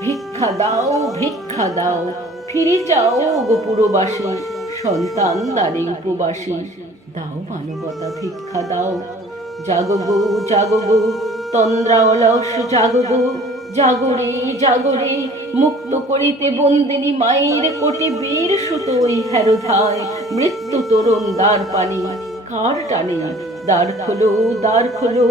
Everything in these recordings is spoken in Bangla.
ভিক্ষা দাও ভিক্ষা দাও। ফিরে যাও গোপুরবাসী সন্তান দ্বারে উপবাসী দাও মানবতা, ভিক্ষা দাও। জাগো গো জাগো গো, তন্দ্রা অলস জাগো জাগরে জাগরে মুক্ত করিতে বন্দিনী মায়ের কোটি বীর সুতোই হেরোধায় মৃত্যু তরুণ দ্বার পানি। কার টানে, দ্বার খোলো দ্বার খোলো,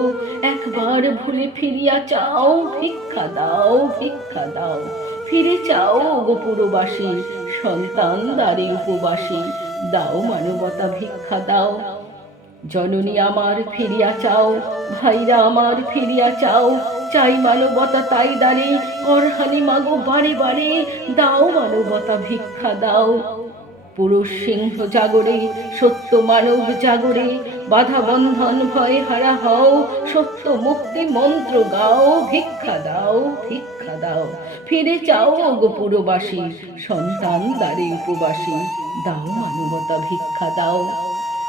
একবার ভুলে ফিরিয়া চাও, ভিক্ষা দাও ভিক্ষা দাও। ফিরে চাও গোপুরবাসী সন্তান দ্বারে উপবাসী, দাও মানবতা ভিক্ষা দাও। জননী আমার ফিরিয়া চাও, ভাইরা আমার ফিরিয়া চাও, চাই মানবতা তাই দাঁড়ে করহানি মাগো বারে বারে, দাও মানবতা ভিক্ষা দাও। পুরুষ সিংহ জাগরে, সত্য মানব জাগরে, বাধা বন্ধন ভয় হারা হও, সত্য মুক্তি মন্ত্র গাও, ভিক্ষা দাও ভিক্ষা দাও। ফিরে চাও গোপুরবাসী সন্তান দ্বারে উপবাসী, দাও মানবতা ভিক্ষা দাও।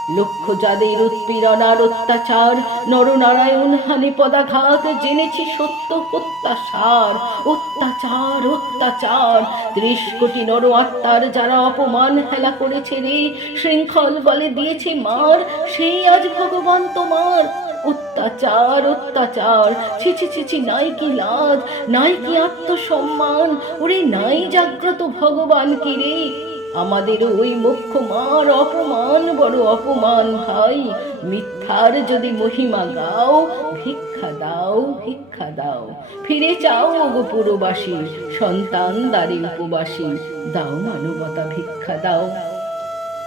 লক্ষ্য যাদের উৎপীড়নার অত্যাচার, নরনারায়ণ হানি পদাঘাত, জেনেছি সত্য হত্যাসার অত্যাচার অত্যাচার। ত্রিশ কোটি নর আত্মার যারা অপমান হেলা করেছে রে, শৃঙ্খল বলে দিয়েছে মার, সেই আজ ভগবান তোমার। অত্যাচার অত্যাচার ছিছি ছিছি নাই কি লাজ, নাই কি আত্মসম্মান, ওরে নাই জাগ্রত ভগবান কি রে? আমাদের ওই মুখ্য মার অপমান, বড় অপমান ভাই। মিথ্যার যদি মহিমা গাও, ভিক্ষা দাও ভিক্ষা দাও। ফিরে চাও গোপুরবাসী সন্তান দ্বারে উপবাসী। দাও মানবতা ভিক্ষা দাও।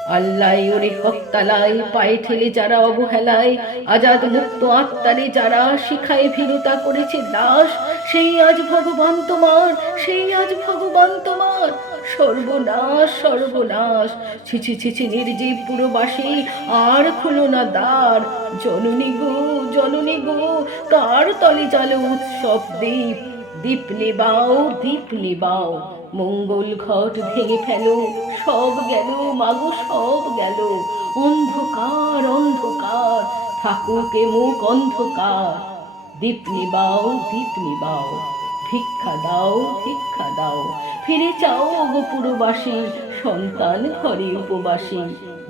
আল্লাহ ওরে হকতালায় পায়ে ঠেলে যারা অবহেলায় আজাদ মুক্ত আত্মারে যারা শিখায় ভীরতা করেছে দাস সেই আজ ভগবান তোমার, সেই আজ ভগবান তোমার। সর্বনাশ সর্বনাশ। ছিছি ছিছি নির্জীব পুরবাসী, আর খুলো না দ্বার। জননী গো জননী গো, কার তলে জালো উৎসব দ্বীপ? দীপ নিবাও দীপ নিবাও। মঙ্গল ঘট ভেঙে ফেলো সব গেল, মাগো, সব গেল। অন্ধকার অন্ধকার, ঠাকুরকে মুখ অন্ধকার। দীপ নিবাও দীপ নিবাও, ভিক্ষা দাও ভিক্ষা দাও। ফিরে চাও গোপুরবাসী সন্তান ঘরে উপবাসী।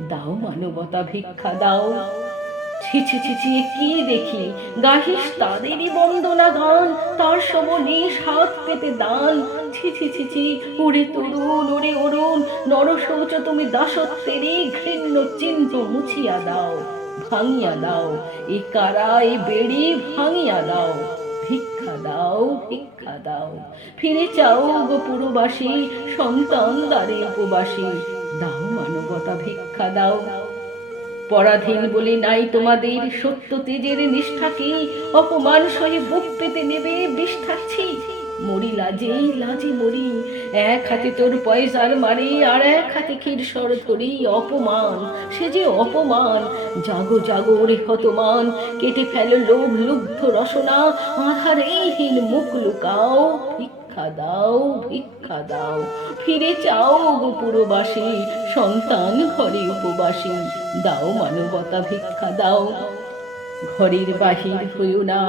দাও মানবতা, ভিক্ষা দাও। ছিছি ছিছি কি দেখি গাহিস তাদেরই বন্দনা গান, তার সমনে পেতে দান। ছিছি ছিছি ওরে তরুণ ওরে অরুণ তুমি দাসত্বেরই ঘৃণ্য মুছিয়া দাও, ভাঙিয়া দাও। কারা বেড়ি ভাঙিয়া দাও, ভিক্ষা দাও ভিক্ষা দাও। ফিরে চাও গোপুরবাসী সন্তান দ্বারে উপবাসী দাও মানবতা ভিক্ষা দাও। পরাধীন বলে নাই তোমাদের সত্য তেজের নিষ্ঠা কি? অপমান সহে বুক পেতে নেবে বিষ্ঠাচ্ছি মরি লাজে লাজে মরি, এক হাতে তোর পয়সার মারি আর এক হাতে ক্ষীর সর ধরি অপমান। সে যে অপমান, জাগো জাগো রে হতমান, কেটে ফেল লোভ লুব্ধ রসনা আধারে হীন মুখ লুকাও ভিক্ষা দাও ভিক্ষা দাও ফিরে চাও গোপুরবাসী, সন্তান ঘরে উপবাসী। দাও মানবতা ভিক্ষা, দাও। ঘরের বাহির হইও না,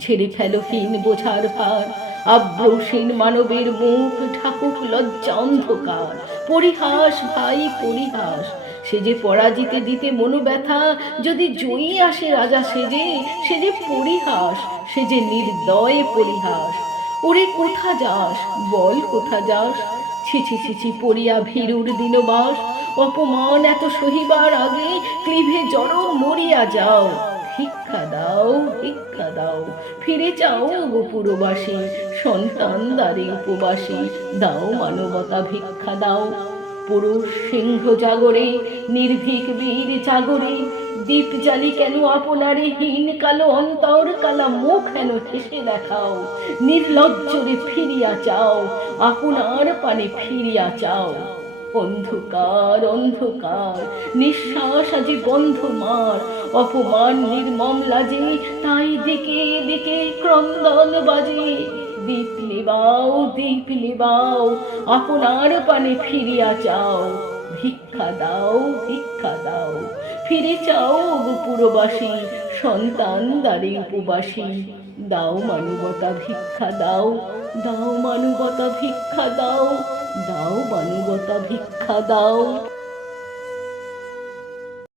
ঝেড়ে ফেলো হীন বোঝার ভার। আব্রসীন মানবের মুখ ঠাকুর লজ্জা অন্ধকার। পরিহাস ভাই, পরিহাস। সে যে পরাজিতে দিতে মনোব্যথা যদি জয়ী আসে রাজা সেজে, সে যে পরিহাস, সে যে নির্দয় পরিহাস। ওরে কোথা যাস? বল কোথা যাস? ছিছি ছিছি পড়িয়া ভীরুর দিনবাস। অপমান এত সহিবার আগে ক্লিভে জড় মরিয়া যাও। ভিক্ষা দাও ভিক্ষা দাও। ফিরে চাও গোপুরবাসী সন্তান দ্বারে উপবাসী। দাও মানবতা ভিক্ষা দাও। পুরুষ সিংহ জাগরে, নির্ভীক বীর জাগরে দীপ জালি কেন আপনারে হীন কালো অন্তর, কালা মুখ কেন হেসে দেখাও, নির্লজ্জরে ফিরিয়া চাও আপনার পানে ফিরিয়া চাও অন্ধকার অন্ধকার, নিঃশ্বাস আজি বন্ধ মার, অপমান নির্মম লাজে, তাই দিকে দিকে ক্রন্দন বাজে। দীপ নিবাও দীপ নিবাও আপনার পানে ফিরিয়া চাও ভিক্ষা দাও ভিক্ষা দাও। ফিরে চাও গোপুরবাসী, সন্তান দ্বারে উপবাসী। দাও মানবতা ভিক্ষা দাও দাও মানবতা ভিক্ষা দাও দাও মানবতা ভিক্ষা দাও।